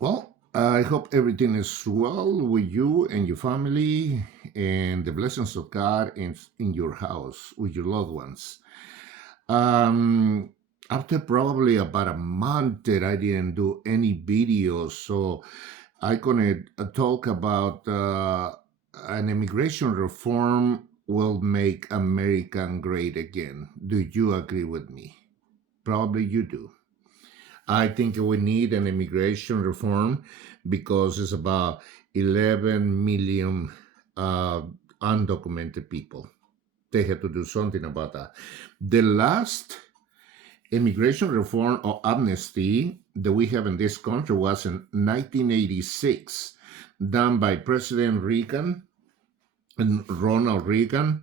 Well, I hope everything is well with you and your family and the blessings of God in your house with your loved ones. Um, After probably about a month that I didn't do any videos, so I'm gonna talk about an immigration reform will make America great again. Do you agree with me? Probably you do. I think we need an immigration reform because it's about 11 million uh, undocumented people. They have to do something about that. The last immigration reform or amnesty that we have in this country was in 1986, done by President Reagan and Ronald Reagan.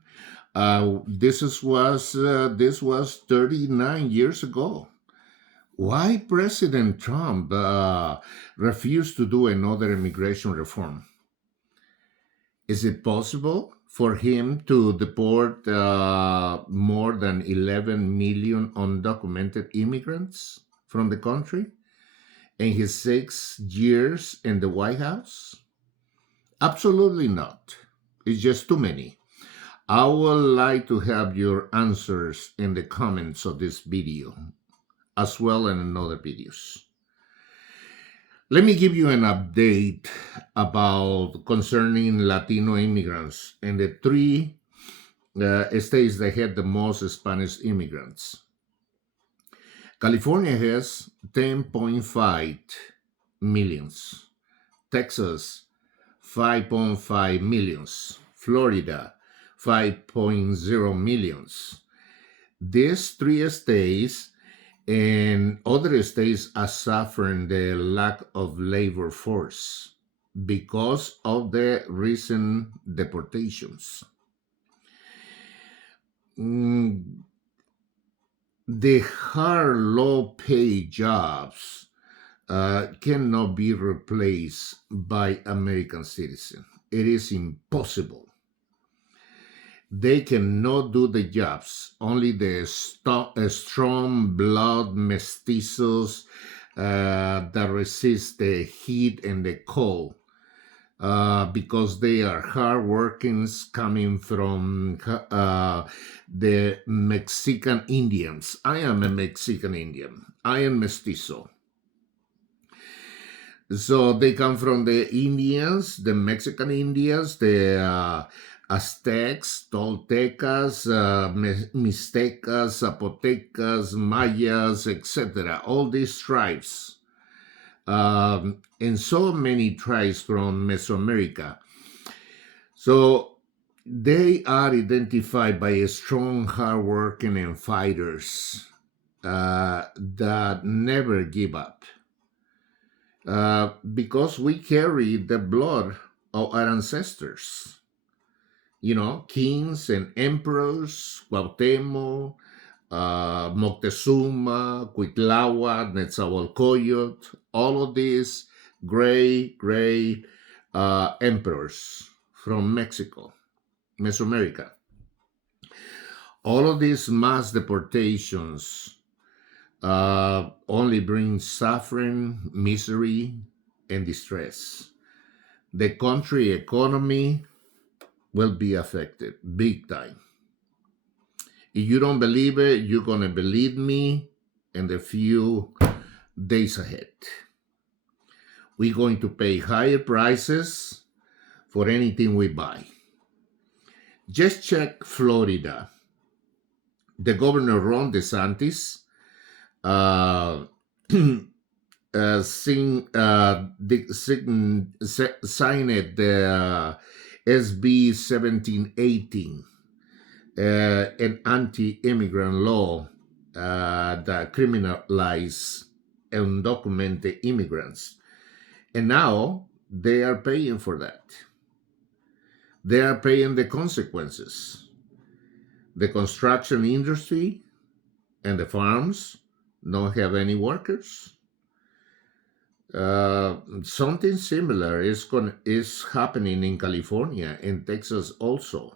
This was 39 years ago. Why President Trump refused to do another immigration reform? Is it possible for him to deport more than 11 million undocumented immigrants from the country in his 6 years in the White House? Absolutely not. It's just too many. I would like to have your answers in the comments of this video, as well as in other videos. Let me give you an update about concerning Latino immigrants in the three states that had the most Spanish immigrants. California has 10.5 millions, Texas 5.5 millions, Florida 5.0 millions. These three states and other states are suffering the lack of labor force because of the recent deportations. Mm, the hard, low pay jobs cannot be replaced by American citizens. It is impossible. They cannot do the jobs. Only the strong blood mestizos that resist the heat and the cold because they are hard workings coming from the Mexican Indians. I am a Mexican Indian. I am mestizo. So they come from the Indians, the Mexican Indians, the Aztecs, Toltecas, Mixtecas, Zapotecas, Mayas, etc. All these tribes, and so many tribes from Mesoamerica. So they are identified by a strong, hardworking, and fighters that never give up. Because we carry the blood of our ancestors, kings and emperors, Cuauhtémoc, Moctezuma, Cuitláhuac, Netzahualcoyot, all of these great emperors from Mexico, Mesoamerica. All of these mass deportations only bring suffering, misery, and distress. The country economy will be affected big time. If you don't believe it, you're going to believe me in the few days ahead. We're going to pay higher prices for anything we buy. Just check Florida. The governor Ron DeSantis uh, signed the SB 1718, an anti-immigrant law that criminalizes undocumented immigrants. And now they are paying for that. They are paying the consequences. The construction industry and the farms don't have any workers. Something similar is happening in California and Texas also,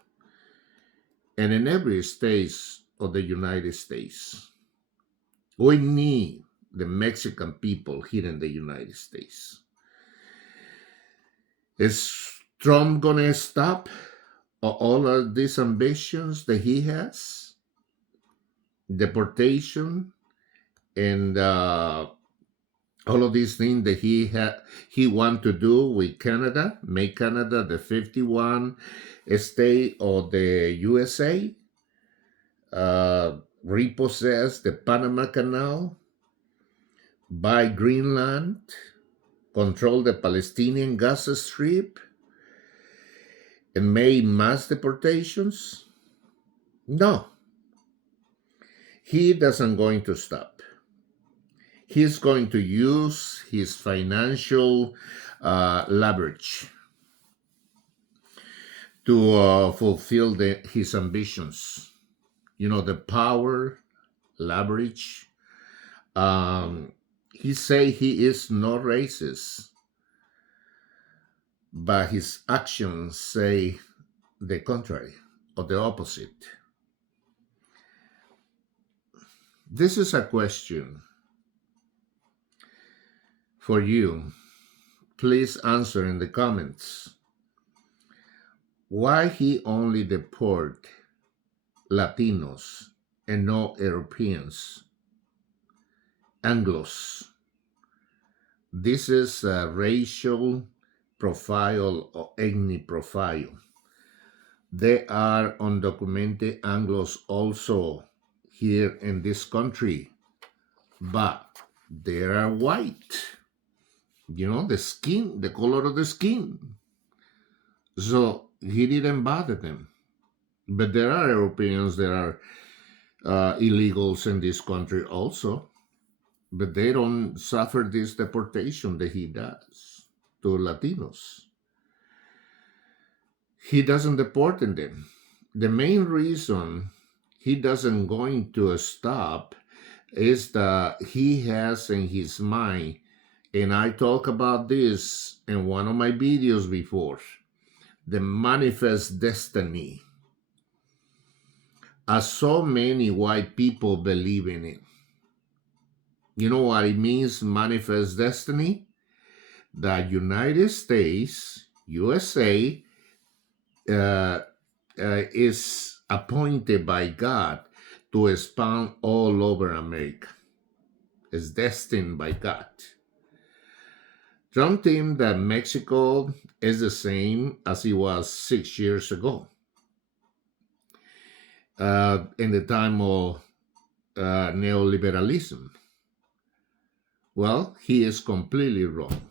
and in every state of the United States. We need the Mexican people here in the United States. Is Trump gonna stop all of these ambitions that he has? Deportation and all of these things that he want to do with Canada, make Canada the 51 state of the USA, repossess the Panama Canal, buy Greenland, control the Palestinian Gaza Strip, and make mass deportations? No, he doesn't going to stop. He's going to use his financial leverage to fulfill his ambitions. You know, the power, leverage. Um, he say he is not racist, but his actions say the contrary or the opposite. This is a question for you. Please answer in the comments. Why he only deport Latinos and no Europeans, Anglos? This is a racial profile or ethnic profile. There are undocumented Anglos also here in this country, but they are white. You know, the skin, the color of the skin. So he didn't bother them. But there are Europeans, there are illegals in this country also, but they don't suffer this deportation that he does to Latinos. He doesn't deport them. The main reason he doesn't going to stop is that he has in his mind, and I talk about this in one of my videos before, the manifest destiny. As so many white people believe in it. You know what it means, manifest destiny? The United States, USA, is appointed by God to expand all over America. It's destined by God. Trump thinks that Mexico is the same as it was 6 years ago. In the time of neoliberalism. Well, he is completely wrong.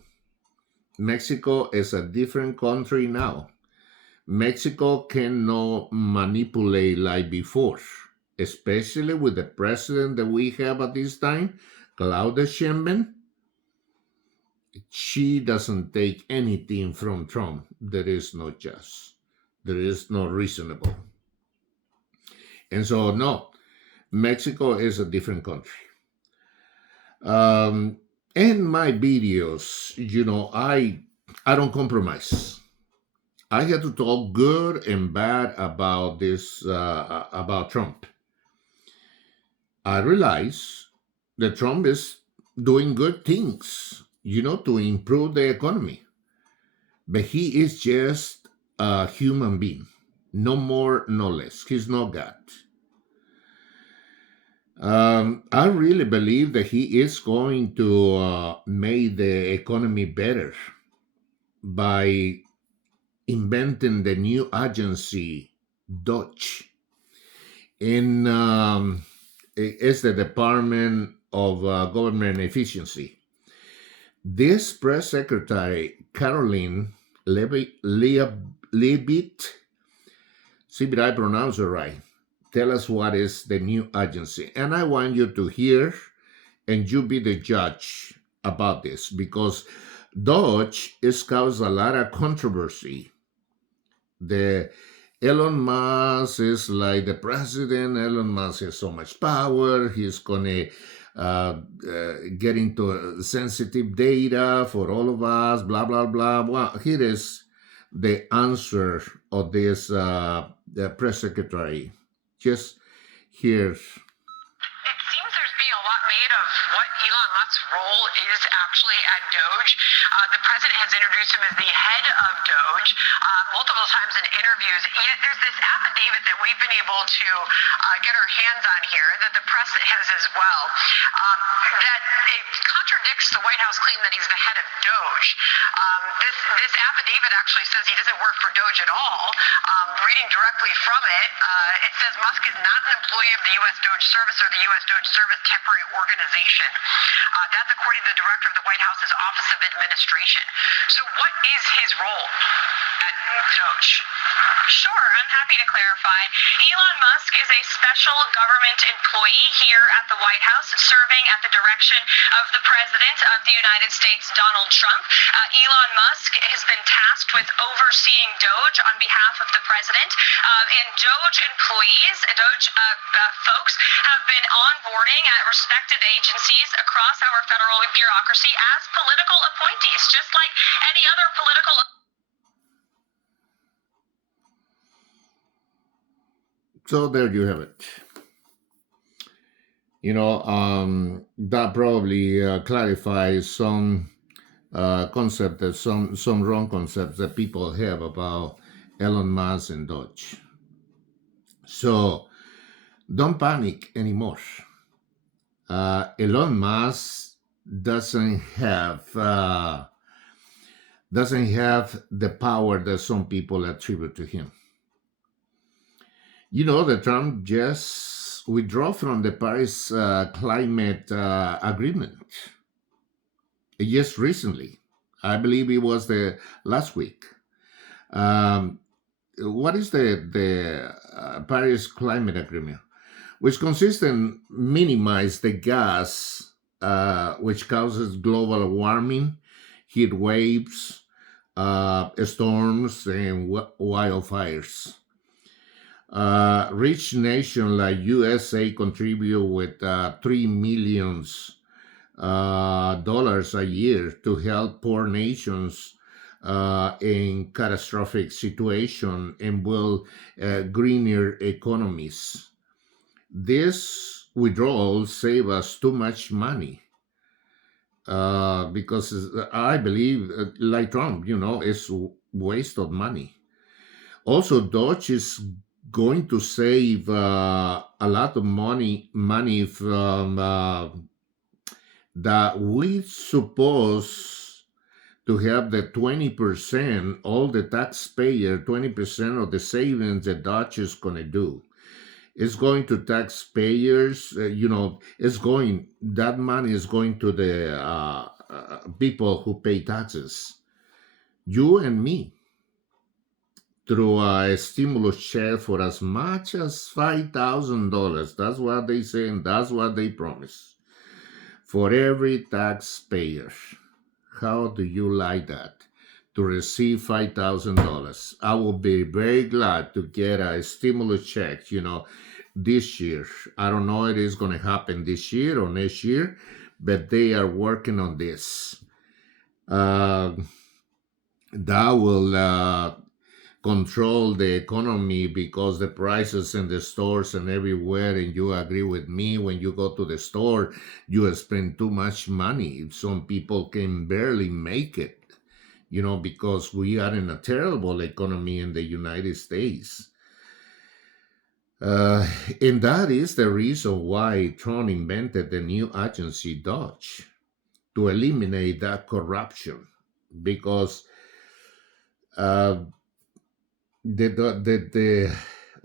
Mexico is a different country now. Mexico cannot manipulate like before, especially with the president that we have at this time, Claudia Sheinbaum. She doesn't take anything from Trump that is not just, that is not reasonable. And so, no, Mexico is a different country. In my videos, you know, I don't compromise. I had to talk good and bad about this, about Trump. I realize that Trump is doing good things, you know, to improve the economy. But he is just a human being, no more, no less. He's no God. I really believe that he is going to make the economy better by inventing the new agency, Dodge. It's the Department of Government Efficiency. This press secretary, Caroline Leavitt, see if I pronounce it right, tell us what is the new agency. And I want you to hear and you be the judge about this, because Dodge has caused a lot of controversy. The Elon Musk is like the president. Elon Musk has so much power. He's going to get into sensitive data for all of us, blah, blah, blah. Well, here is the answer of this the press secretary. Just here. It seems there's being a lot made of what Elon Musk's role is actually at Doge. The president has introduced him as the head of Doge multiple times in interviews. Yet there's this affidavit that we've been able to get our hands on here that the press has as well, that it contradicts the White House claim that he's the head of Doge. This affidavit actually says he doesn't work for Doge at all. Reading directly from it, it says Musk is not an employee of the U.S. Doge Service or the U.S. Doge Service Temporary Organization. That's according to the director of the White House's Office of Administration. So what is his role at Doge? Sure, I'm happy to clarify. Elon Musk is a special government employee here at the White House, serving at the direction of the President of the United States, Donald Trump. Elon Musk has been tasked with overseeing Doge on behalf of the President, and Doge employees, Doge folks, have been onboarding at respected agencies across our federal bureaucracy as political appointees, just like any other political. So there you have it. That probably clarifies some concept, that some wrong concepts that people have about Elon Musk and Doge. So don't panic anymore. Elon Musk doesn't have the power that some people attribute to him. That Trump just withdrew from the Paris climate agreement just recently. I believe it was the last week. What is the Paris climate agreement? Which consists in minimize the gas which causes global warming, heat waves, storms, and wildfires. Rich nations like USA contribute with $3 million a year to help poor nations in catastrophic situation and build greener economies. This withdrawal save us too much money because I believe, like Trump, it's waste of money. Also, Dodge is going to save a lot of money from that we suppose to have the 20%, all the taxpayer, 20% of the savings that Dodge is going to do. It's going to taxpayers, that money is going to the people who pay taxes, you and me, through a stimulus check for as much as $5,000. That's what they say, and that's what they promise for every taxpayer. How do you like that? To receive $5,000. I will be very glad to get a stimulus check, this year. I don't know if it is going to happen this year or next year, but they are working on this. That will control the economy, because the prices in the stores and everywhere, and you agree with me, when you go to the store, you spend too much money. Some people can barely make it, because we are in a terrible economy in the United States. And that is the reason why Trump invented the new agency, Dodge, to eliminate that corruption, because the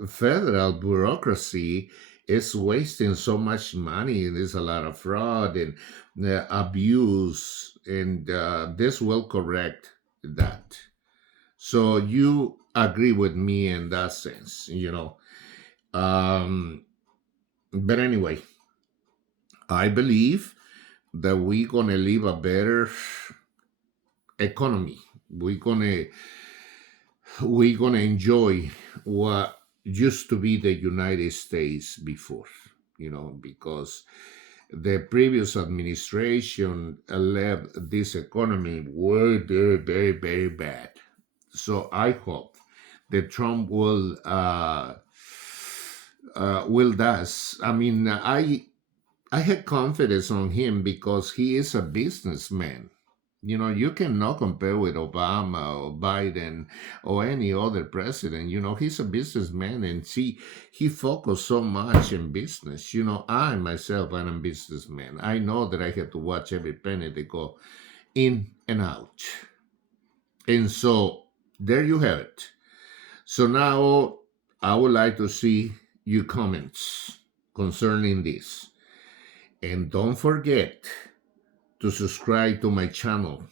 federal bureaucracy is wasting so much money. There's a lot of fraud and abuse, and this will correct that. So you agree with me in that sense, but anyway, I believe that we're gonna live a better economy. We're gonna enjoy what used to be the United States before, because the previous administration left this economy very, very, very bad. So I hope that Trump will does. I mean, I I had confidence on him because he is a businessman. You know, you cannot compare with Obama or Biden or any other president. You know, he's a businessman and see, he focused so much in business. You know, I myself am a businessman. I know that I have to watch every penny that go in and out. And so there you have it. So now I would like to see your comments concerning this. And don't forget to subscribe to my channel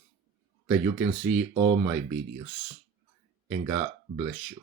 that you can see all my videos. And God bless you.